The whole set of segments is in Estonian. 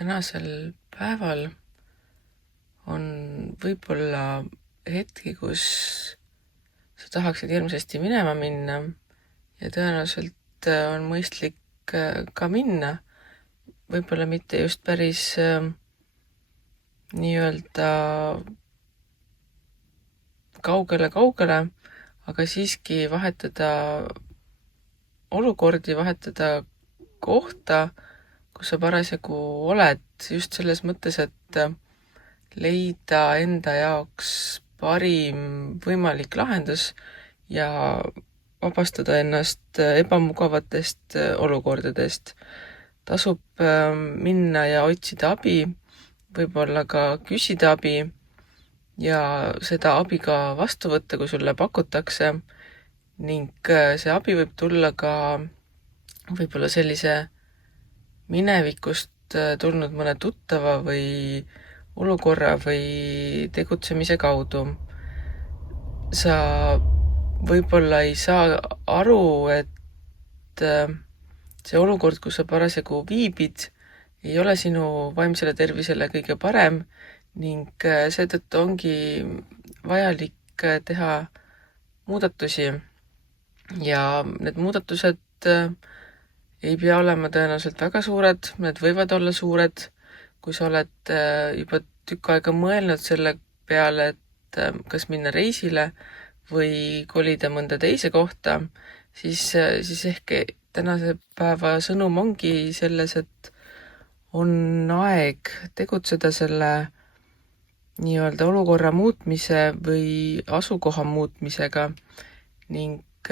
tänasel päeval on võib-olla hetki, kus sa tahaksid hirmsasti minema minna ja tõenäoliselt on mõistlik ka minna. Võib-olla mitte just päris nii-öelda kaugele, aga siiski vahetada olukordi, vahetada kohta, kus sa parasjagu oled, just selles mõttes, et leida enda jaoks parim võimalik lahendus ja vabastada ennast ebamugavatest olukordadest. Tasub minna ja otsida abi, võib-olla ka küsida abi ja seda abi ka vastu võtta, kui sulle pakutakse, ning see abi võib tulla ka võib-olla sellise minevikust tulnud mõne tuttava või olukorra või tegutsemise kaudu. Sa võib-olla ei saa aru, et see olukord, kus sa parasjagu viibid, ei ole sinu vaimsele tervisele kõige parem ning seetõttu ongi vajalik teha muudatusi. Ja need muudatused ei pea olema tõenäoliselt väga suured, need võivad olla suured, kui sa oled juba tükk aega mõelnud selle peale, et kas minna reisile või kolida mõnda teise kohta, siis ehk tänase päeva sõnum ongi selles, et on aeg tegutseda selle nii-öelda olukorra muutmise või asukoha muutmisega ning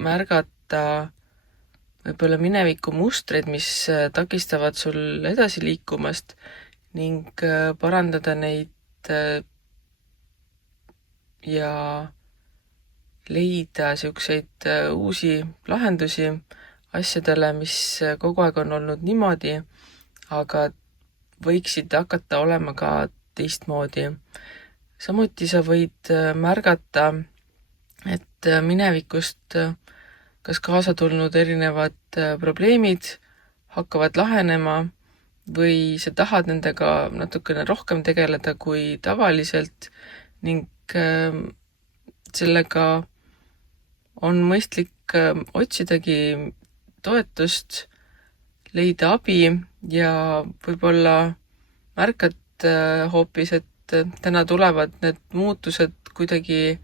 märgata võib-olla mineviku mustreid, mis takistavad sul edasi liikumast ning parandada neid ja leida siukseid uusi lahendusi asjadele, mis kogu aeg on olnud niimoodi, aga võiksid hakata olema ka teistmoodi. Samuti sa võid märgata, et minevikust kas kaasa tulnud erinevad probleemid hakkavad lahenema või sa tahad nendega natukene rohkem tegeleda kui tavaliselt ning sellega on mõistlik otsidagi toetust, leida abi ja võib-olla märkad hoopis, et täna tulevad need muutused kuidagi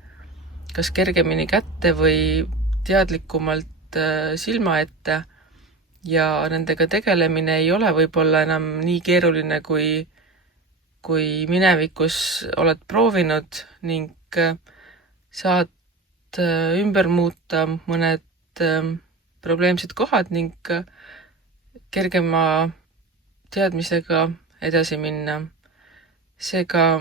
kas kergemini kätte või teadlikumalt silma ette ja nendega tegelemine ei ole võib-olla enam nii keeruline, kui minevikus oled proovinud ning saad ümber muuta mõned probleemsed kohad ning kergema teadmisega edasi minna. Seega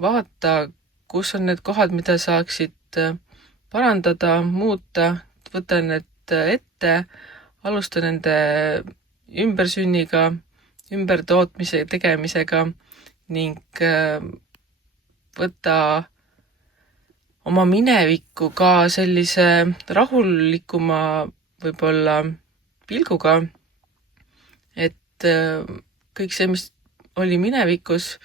vaata, kus on need kohad, mida saaksid parandada, muuta, võta need ette, alusta nende ümbersünniga, ümbertootmise tegemisega ning võta oma minevikku ka sellise rahulikuma võib-olla pilguga, et kõik see, mis oli minevikus,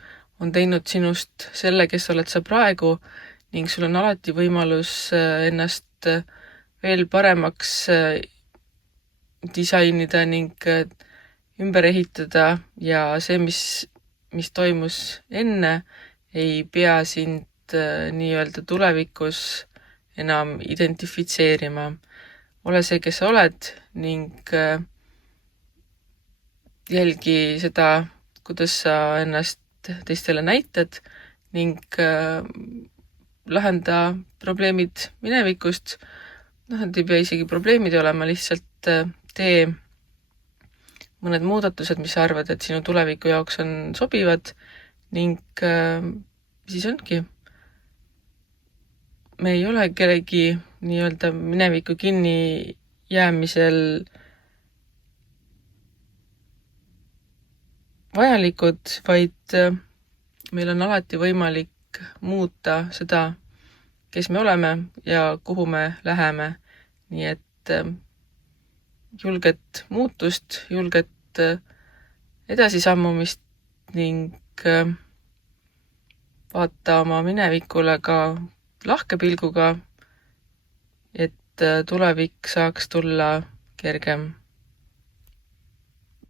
on teinud sinust selle, kes oled sa praegu ning sul on alati võimalus ennast veel paremaks disainida ning ümber ehitada ja see, mis toimus enne, ei pea sind nii-öelda tulevikus enam identifitseerima. Ole see, kes sa oled ning jälgi seda, kuidas sa ennast teistele näitad ning lahenda probleemid minevikust. Nad ei pea isegi probleemid olema, lihtsalt tee mõned muudatused, mis sa arvad, et sinu tuleviku jaoks on sobivad ning siis ongi. Me ei ole kellegi nii-öelda mineviku kinni jäämisel vajalikud, vaid meil on alati võimalik muuta seda, kes me oleme ja kuhu me läheme. Nii et julget muutust, julget edasisammumist ning vaata oma minevikule ka lahke pilguga, et tulevik saaks tulla kergem.